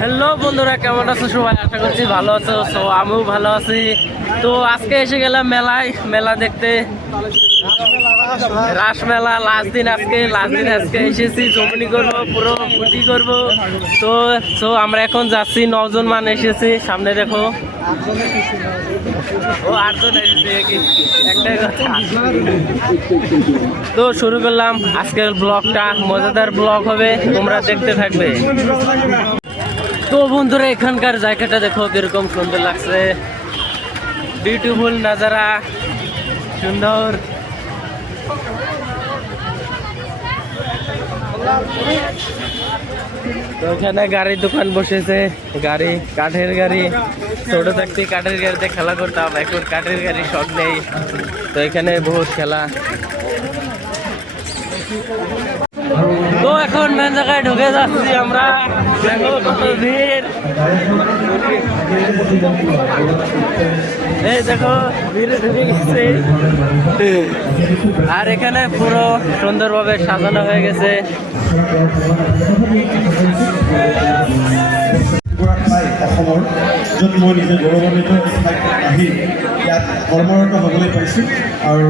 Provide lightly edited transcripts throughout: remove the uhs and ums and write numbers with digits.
Hello বন্ধুরা, কেমন আছো সবাই? আশা করছি ভালো আছো। তো আমিও ভালো আছি। তো আজকে এসে গেলাম মেলায়, মেলা দেখতে। রাস মেলা লাস্ট দিন আজকে এসেছি। জমনি করবো, পুরো ফুটি করবো। তো আমরা এখন যাচ্ছি, 9 জন মান এসেছি। সামনে দেখো, ও 8 জন এসেছি। একটাই কথা। তো শুরু করলাম আজকের ব্লগটা। মজাদার ব্লগ হবে, তোমরা দেখতে থাকবে। তো বন্ধুরা, এখানকার জায়গাটা দেখো কিরকম সুন্দর লাগছে। বিউটিফুল নাজারা, সুন্দর। তো এখানে গাড়ির দোকান বসেছে, গাড়ি, কাঠের গাড়ি। ছোট থাকতে কাঠের গাড়িতে খেলা করতাম, এখন কাঠের গাড়ি শখ নেই। তো এখানে বহুত খেলা। তো এখন মেন জায়গায় ঢুকে যাচ্ছি আমরা। দেখো কত ভিড়, এই দেখো ভিড়ে ঢুকে গেছে। আর এখানে পুরো সুন্দরভাবে সাজানো হয়ে গেছে। অসমৰ য'ত মই নিজে গৌৰৱান্বিত ঠাইত আহি ইয়াত কৰ্মৰত হ'বলৈ পাইছোঁ আৰু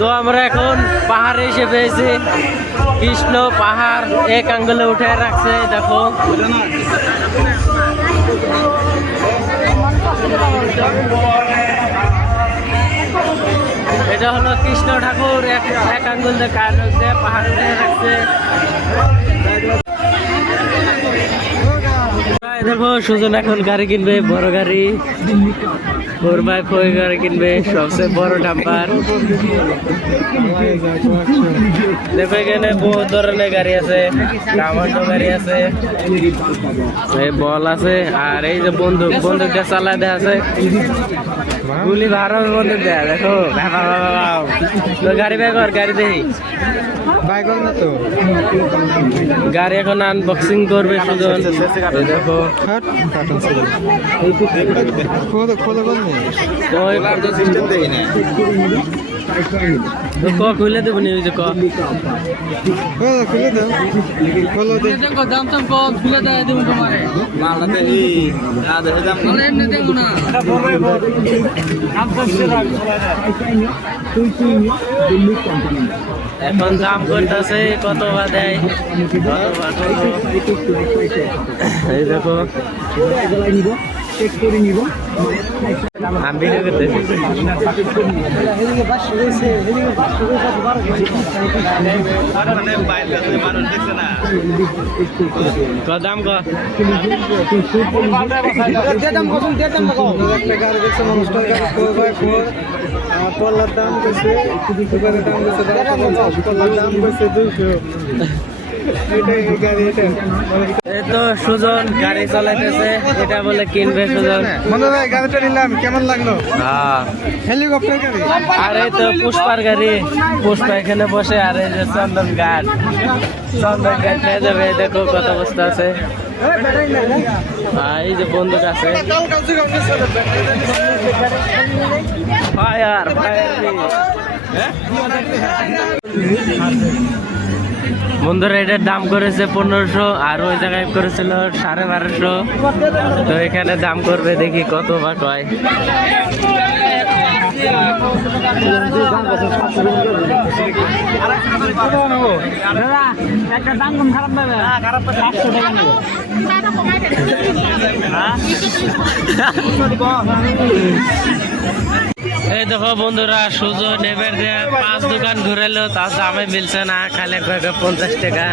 তো আমরা এখন পাহাড়ে এসে পেয়েছি। কৃষ্ণ পাহাড় এক আঙ্গুলে উঠে রাখছে, দেখো। এটা হলো কৃষ্ণ ঠাকুর, এক আঙ্গুল দিয়ে পাহাড় উঠে রাখছে। দেখো সুজন এখন গাড়ি কিনবে, বড় গাড়ি। 4x4 গাড়ি কিনবে, সবচেয়ে বড় ডাম্পার। দেখো এখানে বহুত ধরনের গাড়ি আছে, কামান্ডো গাড়ি আছে, বল আছে। আর এই যে বন্দুকটা চালায় দেয়া আছে, গুলি ভাড়া বন্দুক দেয়া। দেখো গাড়ি ব্যাগর, গাড়ি দেখি গাড়ি এখন আনবক্সিং করবে সুজন। দেখো খুলে দেবো নি, খুলে দেয় দেবো তোমার। এখন দাম করতেছে, কত বা দেয়, এই দেখো আমি ভিডিও করতেছি। দাম পল্লার দাম গেছে, দাম গেছে 200। এই তো সুজন গাড়ি চালাইতেছে, এটা বলে কিনবে সুজন। মনে ভাই গাড়িটা নিলাম, কেমন লাগলো? হ্যাঁ, হেলিকপ্টার গাড়ি। আর এই তো পুষ্পার গাড়ি, পুষ্পা এখানে বসে। আর এই যে চন্দন ঘাট পেয়ে যাবে। দেখো কত বস্তা আছে। এই যে বন্দুক আছে, ফায়ার বন্ধুরা, এটার দাম করেছে 1500, আর ওই জায়গায় করেছিল 1250। তো এখানে দাম করবে, দেখি কত বা কয়। একটা দাম কম, খারাপ পাবে, খারাপ 500 টাকা নেবে। এই দেখো বন্ধুরা, সুজন এবার 5 দোকান ঘুরালো, তার দামে মিলছে না, খালি 50 টাকা।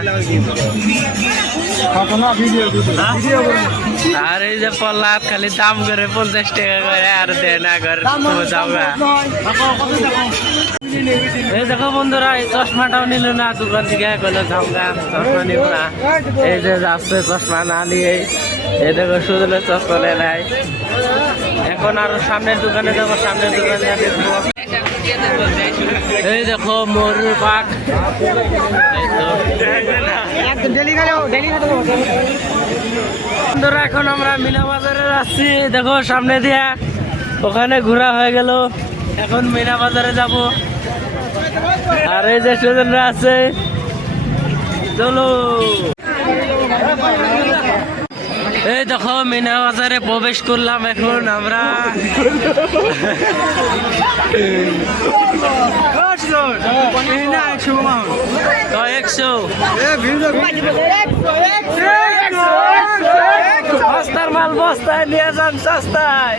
আর এই যে পল্লাদ খালি দাম করে 50 টাকা করে, আর দেয় না করে। যাওগা এই দেখো বন্ধুরা, এই চশমাটাও নিল না দোকান থেকে, কইলো যাওগা চশমা নিব না। এই যে যাচ্ছে চশমা না নিয়ে, এই দেখো সুজনের চশমা নেয়। এখন আরো সামনের দোকানে যাবো, সামনের দোকানে দেখবো। এই দেখো ময়ূর পাক। বন্ধুরা, এখন আমরা মিনা বাজারে যাচ্ছি। দেখো সামনে দিয়া ওখানে ঘোরা হয়ে গেল, এখন মিনা বাজারে যাব। আর এই যে সুজনরা আছে, চলো। এই দেখো মিনা বাজারে প্রবেশ করলাম এখন আমরা। একশো বস্তার মাল বস্তায় নিয়ে যান সস্তায়।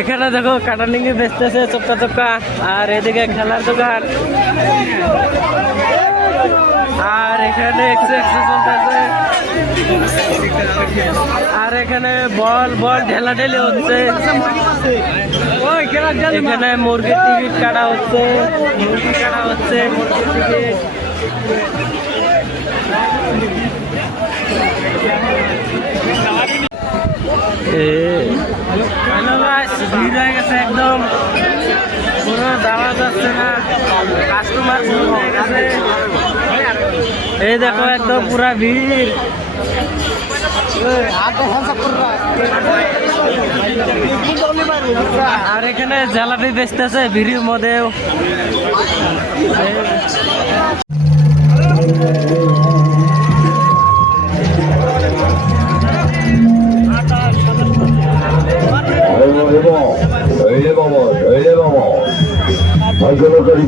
এখানে দেখো কাটালিঙ্গি বেচতেছে চপকা চপকা, আর এদিকে খেলার দোকান, আর এখানে এক্সেস চলতেছে, আর এখানে বল বল ঢেলা ঢেলি হচ্ছে। এখানে মুরগির টিকিট কাটা হচ্ছে, মুরগির টিকিট। ভিড় হয়ে গেছে একদম, কোনো যাওয়া যাচ্ছে না, কাস্টমার হয়ে গেছে। এই দেখো একদম পুরা ভিড়। আর এখানে জালাপি বেচতেছে ভিড়ের মধ্যেও।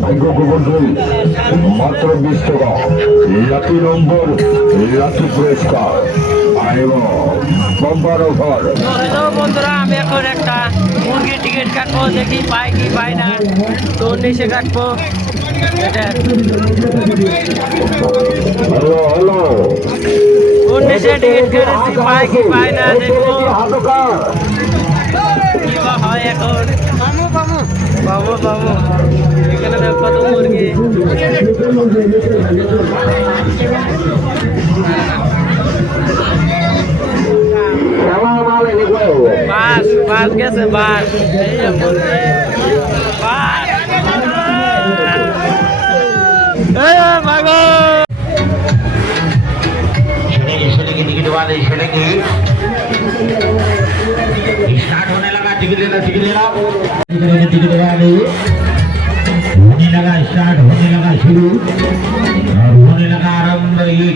ভাগ্য গোবর্ধন মাত্র 20 টাকা, লাকি নম্বর, লাকি পুরস্কার এবং বাম্পার অফার। বন্ধুরা আমি এখন একটা মুরগির টিকিট কাটবো, দেখি পাই কি পাই না, তো নিচে কাটবো। হ্যালো হ্যালো, নিচে টিকিট কেটেছি, পাই কি পাই না দেখবো কি বা হয় এখন। বাবু বাবু এখানে দেখো কত মুরগি। বাস বাস গেছে বাস, এই যে মুরগি বাস। ভাগো टिकट वाले स्टार्ट होने लगा, टिकट लेना टिकट वाले होने लगा, स्टार्ट होने लगा, शुरू होने लगा आरंभ। ये